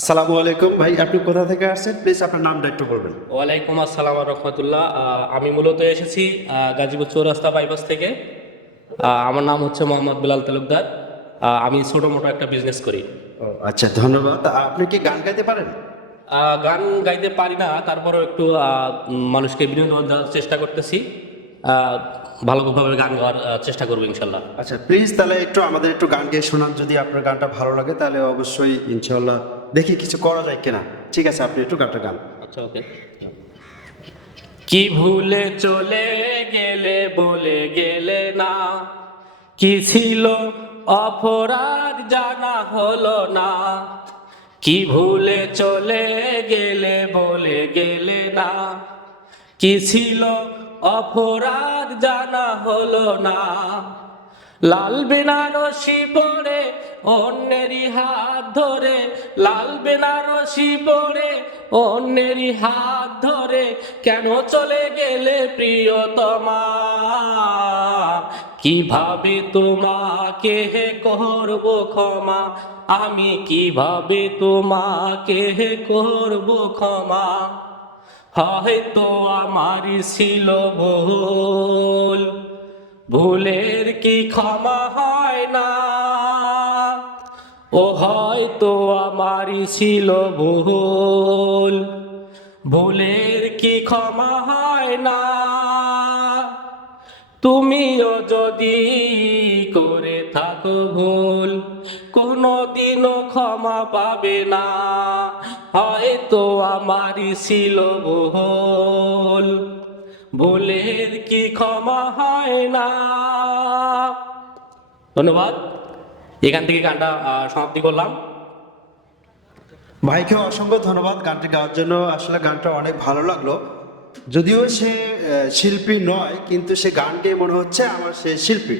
আসসালামু আলাইকুম ভাই, আপনি কোথা থেকে আসছেন? প্লিজ আপনার নামটা একটু বলবেন। ওয়ালাইকুম আসসালাম রহমতুল্লাহ। আমি মূলত এসেছি গাজীপুর চৌরাস্তা বাইপাস থেকে। আমার নাম হচ্ছে মোহাম্মদ বিলাল তালুকদার। আমি ছোটো মোটো একটা বিজনেস করি। ও আচ্ছা, ধন্যবাদ। আপনি কি গান গাইতে পারেন? গান গাইতে পারি না, তারপরেও একটু মানুষকে বিনোদন দেওয়ার চেষ্টা করতেছি। আহ, ভালোভাবে গান গাওয়ার চেষ্টা করবো ইনশাল্লাহ। আচ্ছা প্লিজ, তাহলে একটু আমাদের একটু গান গেয়ে শোনান। যদি আপনার গানটা ভালো লাগে তাহলে অবশ্যই ইনশাল্লাহ দেখি কিছু করা যায় কিনা। ঠিক আছে, আপনি একটু গানটা গান। আচ্ছা, ওকে। কি ভুলে চলে গেলে বলে গেলে না, কি ছিল অপরাধ জানা হলো না। কি ভুলে চলে গেলে বলে গেলে না, কি ছিল অপরাধ জানা হলো না। লাল বেনারসি পরে অন্যেরই হাত ধরে, লাল বেনারসি পরে অন্যেরই হাত ধরে কেন চলে গেলে প্রিয়তমা। কিভাবে তোমাকে করব ক্ষমা, আমি কিভাবে তোমাকে করব ক্ষমা। হয়তো আমারই ছিল ভুল, ভুলের কি ক্ষমা হয় না। ও হয়তো আমারই ছিল ভুল, ভুলের কি ক্ষমা হয় না। তুমিও যদি করে থাকো ভুল, কোনোদিনও ক্ষমা পাবে না। হয়তো আমারই ছিল ভুল, ভুলের কি ক্ষমা হয় না। ধন্যবাদ। এখান থেকে গানটা সমাপ্তি করলাম। ভাইকে অসংখ্য ধন্যবাদ গানটি গাওয়ার জন্য। আসলে গানটা অনেক ভালো লাগলো। যদিও সে শিল্পী নয়, কিন্তু সে গান গেয়ে মনে হচ্ছে আমার সে শিল্পী।